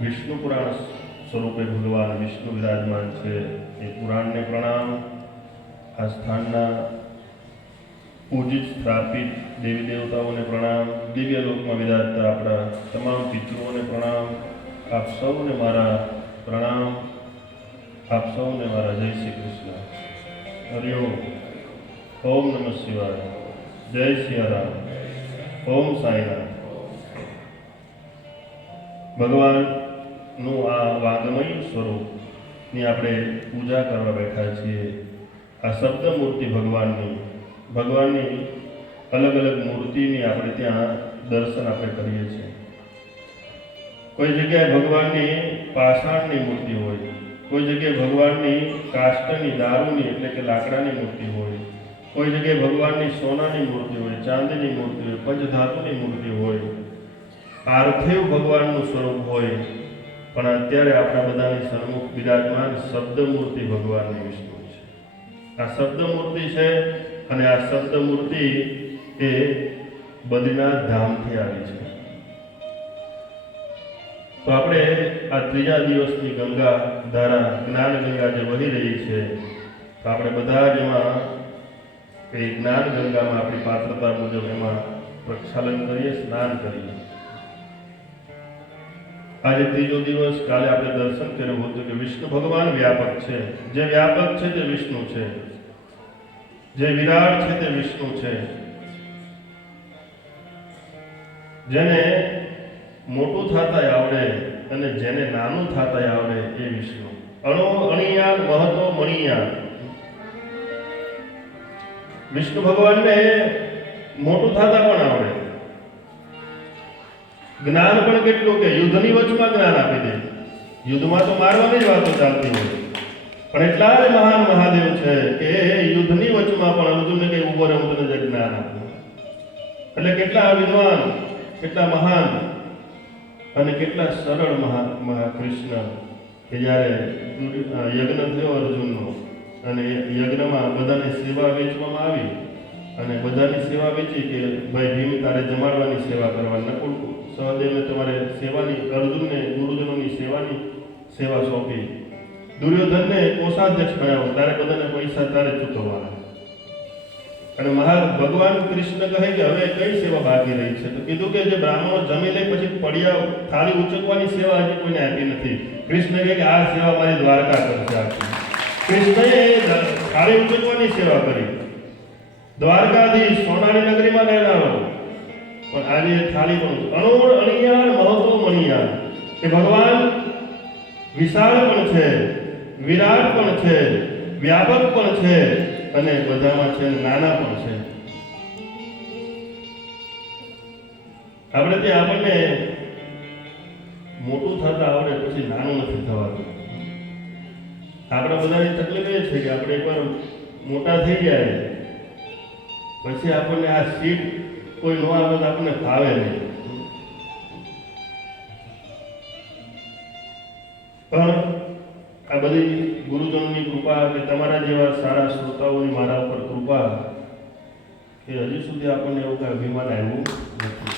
વિષ્ણુ પુરાણ સ્વરૂપે ભગવાન વિષ્ણુ વિરાજમાન છે એ પુરાણને પ્રણામ. આ સ્થાનના પૂજિત સ્થાપિત દેવી દેવતાઓને પ્રણામ. દિવ્ય લોકમાં વિરાજતા આપણા તમામ પિતૃઓને પ્રણામ. આપ સૌને મારા પ્રણામ. આપ સૌને મારા જય શ્રી કૃષ્ણ. હરિઓમ. ઓમ નમઃ શિવાય. જય સિયારામ. ઓમ સાંઈનાથ. ભગવાનનું આ વાંગમય સ્વરૂપની આપણે પૂજા કરવા બેઠા છીએ. આ શબ્દ મૂર્તિ ભગવાનની અલગ અલગ મૂર્તિની આપણે ત્યાં દર્શન આપણે કરીએ છીએ. કોઈ જગ્યાએ ભગવાનની પાષાણની મૂર્તિ હોય, કોઈ જગ્યાએ ભગવાનની કાષ્ટની દારૂની એટલે કે લાકડાની મૂર્તિ હોય, કોઈ જગ્યાએ ભગવાનની સોનાની મૂર્તિ હોય, ચાંદીની મૂર્તિ હોય, પંચધાતુની મૂર્તિ હોય, પાર્થિવ ભગવાનનું સ્વરૂપ હોય. પણ અત્યારે આપણા બધાની સન્મુખ વિરાજમાન શબ્દ મૂર્તિ ભગવાનની વિષ્ણુ છે. આ શબ્દ મૂર્તિ છે અને આ શબ્દ મૂર્તિ એ બદ્રીનાથ ધામથી આવી છે. તો આપણે આ ત્રીજા દિવસની ગંગા ધારા જ્ઞાન ગંગા જે વહી રહી છે, તો આપણે બધા જ એમાં એ જ્ઞાન ગંગામાં આપણી પાત્રતા મુજબ એમાં પ્રક્ષાલન કરીએ, સ્નાન કરીએ. આજે ત્રીજો દિવસ. કાલે આપણે દર્શન કર્યું હતું કે વિષ્ણુ ભગવાન વ્યાપક છે. જે વ્યાપક છે તે વિષ્ણુ છે, જે વિરાટ છે તે વિષ્ણુ છે. જેને મોટું થતા આવડે અને જેને નાનું થતા આવડે એ વિષ્ણુ. અણો અણિયાન મહતો મણિયાન. વિષ્ણુ ભગવાનને મોટું થતા પણ આવડે, જ્ઞાન પણ કેટલું કે યુદ્ધની વચમાં જ્ઞાન આપી દે. યુદ્ધમાં તો મારવાની જ વાતો ચાલતી હોય, પણ એટલા જ મહાન મહાદેવ છે કે યુદ્ધની વચમાં પણ અર્જુનને કઈ ઉભો રહે હું તને જ્ઞાન આપું. એટલે કેટલા વિદ્વાન, કેટલા મહાન અને કેટલા સરળ કૃષ્ણ કે જ્યારે યજ્ઞ થયો અર્જુનનો અને યજ્ઞમાં બધાને સેવા વેચવામાં આવી અને બધાની સેવા વેચી કે ભાઈ ભીમ તારે જમાડવાની સેવા કરવાની, નકુલ સહદેવને તમારે સેવાની, અર્જુનને ગુરુજનોની સેવા સોંપી, દુર્યોધનને કોષાધ્યક્ષ બનાવ્યો, તારે બધાને પૈસા તારે ચૂકવવાના. અને ભગવાન કૃષ્ણ કહે કે હવે કઈ સેવા બાકી રહી છે? તો કીધું કે જે બ્રાહ્મણો જમી લે પછી પડ્યા થાળી ઉચકવાની સેવા હજી કોઈને આપી નથી. કૃષ્ણ કહે કે આ સેવા મારી દ્વારકા કરશે આખી. કૃષ્ણએ થાળી ઉચકવાની સેવા કરી. દ્વારકાધીશ સોનાની નગરીમાં રહેનારો પણ આજે થાળી પણ અણોર અણિયાર મહતો મણિયાર. કે ભગવાન વિશાળ પણ છે, વિરાટ પણ છે, વ્યાપક પણ છે અને બધામાં છે, નાના પણ છે. આપણે ત્યાં આપણને મોટું થતા આવડે પછી નાનું નથી થવાતું. આપણા બધાની તકલીફ એ છે કે આપણે એકવાર મોટા થઈ જાય પછી આપણને આ સીટ કોઈ ન આવે તો આપણને ફાવે નહીં. પણ આ બધી ગુરુજનોની કૃપા કે તમારા જેવા સારા શ્રોતાઓની મારા ઉપર કૃપા કે હજી સુધી આપણને એવું કઈ અભિમાન આવ્યું નથી.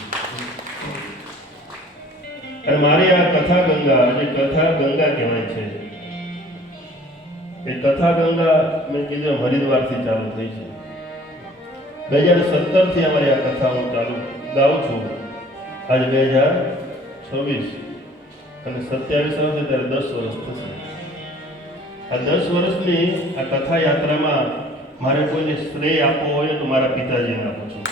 અને મારી આ કથા ગંગા, જે કથા ગંગા કહેવાય છે, એ કથા ગંગા મેં કીધું હરિદ્વારથી ચાલુ થઈ છે. 2017 થી અમારી આ કથા હું ગાઉં છું. આજે 2026 અને 27 આવશે ત્યારે 10 વર્ષ થશે. આ 10 વર્ષની આ કથા યાત્રામાં મારે કોઈને શ્રેય આપવો હોય તો મારા પિતાજીને આપું છું.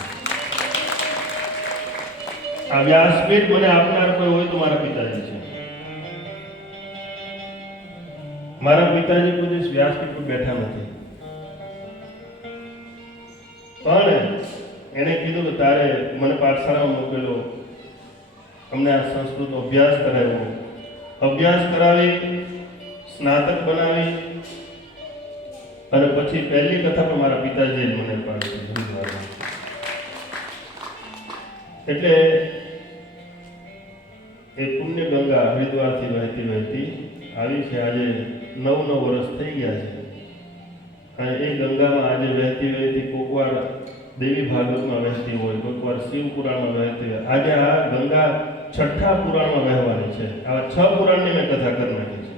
આ વ્યાસપીઠ મને આપનાર કોઈ હોય તો મારા પિતાજી છે. મારા પિતાજી કોઈ દિવસ વ્યાસપીઠ પર બેઠા નથી, પણ એને કીધું કે તારે મને પાઠશાળામાં મોકલેલો, અમને આ સંસ્કૃત અભ્યાસ કરાવ્યો, અભ્યાસ કરાવી સ્નાતક બનાવી અને પછી પહેલી કથા પણ મારા પિતાજીએ મને પાડી. એટલે એ પુણ્ય ગંગા હરિદ્વારથી વહેતી વહેતી આવી છે. આજે 9 વર્ષ થઈ ગયા છે અને એ ગંગામાં આજે વહેતી વહેતી કોકવાર દેવી ભાગવતમાં વહેતી હોય, કોકવાર શિવ પુરાણમાં વહેતી હોય. આજે આ ગંગા છઠ્ઠા પુરાણમાં વહેવાની છે. આવા 6 પુરાણની મેં કથા કરી નાખી છે.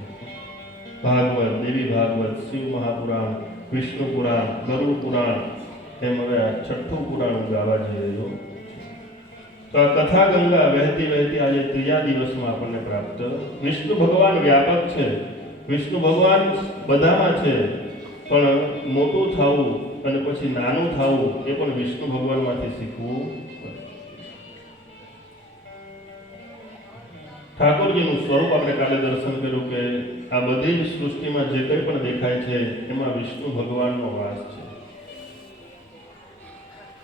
ભાગવત, દેવી ભાગવત, શિવ મહાપુરાણ, વિષ્ણુ પુરાણ, ગરુડ પુરાણ, એમ હવે આ છઠ્ઠું પુરાણ હું ગાવા જઈ રહ્યો. તો આ કથા ગંગા વહેતી વહેતી આજે 3જા દિવસમાં આપણને પ્રાપ્ત. વિષ્ણુ ભગવાન વ્યાપક છે, વિષ્ણુ ભગવાન બધામાં છે, પણ મોટું થવું અને પછી નાનું થવું એ પણ વિષ્ણુ ભગવાનમાંથી શીખવું. ઠાકોરજીનું સ્વરૂપ આપણે કાલે દર્શન કર્યું કે આ બધી જ સૃષ્ટિમાં જે કંઈ પણ દેખાય છે એમાં વિષ્ણુ ભગવાનનો વાસ છે.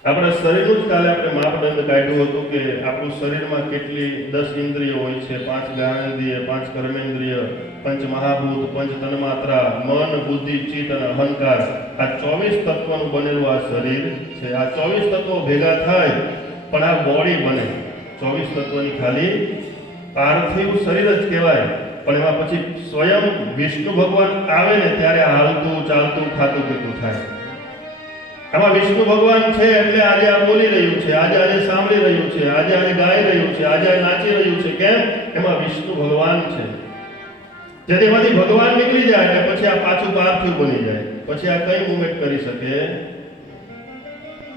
આપણા શરીરનું જ કાલે આપણે માપદંડ કાઢ્યું હતું કે આપણું શરીરમાં કેટલી 10 ઇન્દ્રિયો હોય છે, 5 જ્ઞાનેન્દ્રિય, 5 કર્મેન્દ્રિય, પંચ મહાભૂત, પંચ તન્માત્રા, મન, બુદ્ધિ, ચિત્ત અને અહંકાર. આ 24 તત્વોનું બનેલું આ શરીર છે. આ 24 તત્વો ભેગા થાય પણ આ બોડી બને. 24 તત્વોની ખાલી પાર્થિવ શરીર જ કહેવાય, પણ એમાં પછી સ્વયં વિષ્ણુ ભગવાન આવે ને ત્યારે હાલતું ચાલતું ખાતું પીતું થાય. આમાં વિષ્ણુ ભગવાન છે એટલે આજે આ બોલી રહ્યું છે, આજે સાંભળી રહ્યું છે, આજે ગાઈ રહ્યું છે, આજે નાચી રહ્યું છે. કેમ? એમાં વિષ્ણુ ભગવાન છે. જ્યારે એમાંથી ભગવાન નીકળી જાય એટલે પછી આ પાછું પાર્થિવ બની જાય, પછી આ કઈ મુવમેન્ટ કરી શકે